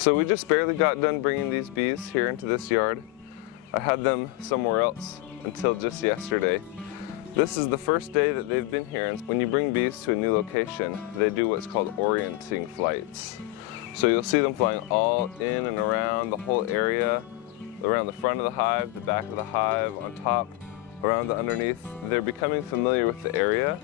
So we just barely got done bringing these bees here into this yard. I had them somewhere else until just yesterday. This is the first day that they've been here, and when you bring bees to a new location, they do what's called orienting flights. So you'll see them flying all in and around the whole area, around the front of the hive, the back of the hive, on top, around the underneath. They're becoming familiar with the area.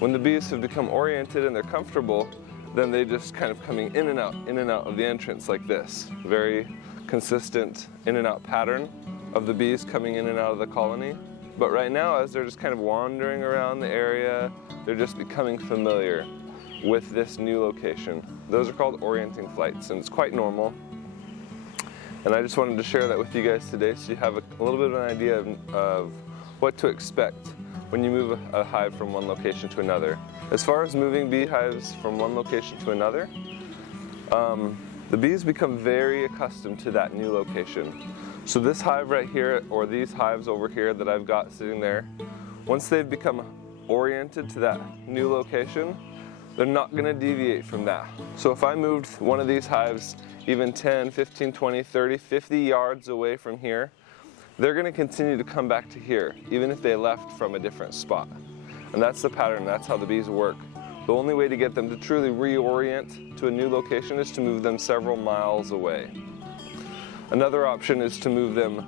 When the bees have become oriented and they're comfortable, then they just kind of coming in and out of the entrance like this. Very consistent in and out pattern of the bees coming in and out of the colony. But right now, as they're just kind of wandering around the area, they're just becoming familiar with this new location. Those are called orienting flights, and it's quite normal. And I just wanted to share that with you guys today so you have a little bit of an idea of what to expect when you move a hive from one location to another. As far as moving beehives from one location to another, the bees become very accustomed to that new location. So this hive right here, or these hives over here that I've got sitting there, once they've become oriented to that new location, they're not going to deviate from that. So if I moved one of these hives even 10, 15, 20, 30, 50 yards away from here, they're going to continue to come back to here, even if they left from a different spot. And that's the pattern, that's how the bees work. The only way to get them to truly reorient to a new location is to move them several miles away. Another option is to move them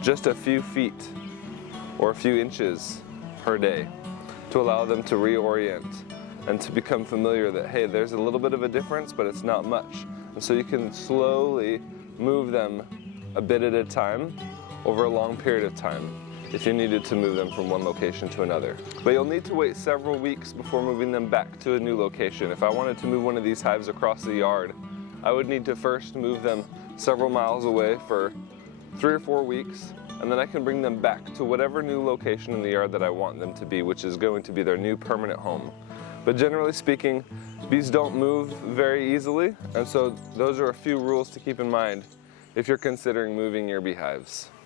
just a few feet or a few inches per day to allow them to reorient and to become familiar that, hey, there's a little bit of a difference, but it's not much. And so you can slowly move them a bit at a time over a long period of time if you needed to move them from one location to another. But you'll need to wait several weeks before moving them back to a new location. If I wanted to move one of these hives across the yard, I would need to first move them several miles away for 3 or 4 weeks, and then I can bring them back to whatever new location in the yard that I want them to be, which is going to be their new permanent home. But generally speaking, bees don't move very easily, and so those are a few rules to keep in mind if you're considering moving your beehives.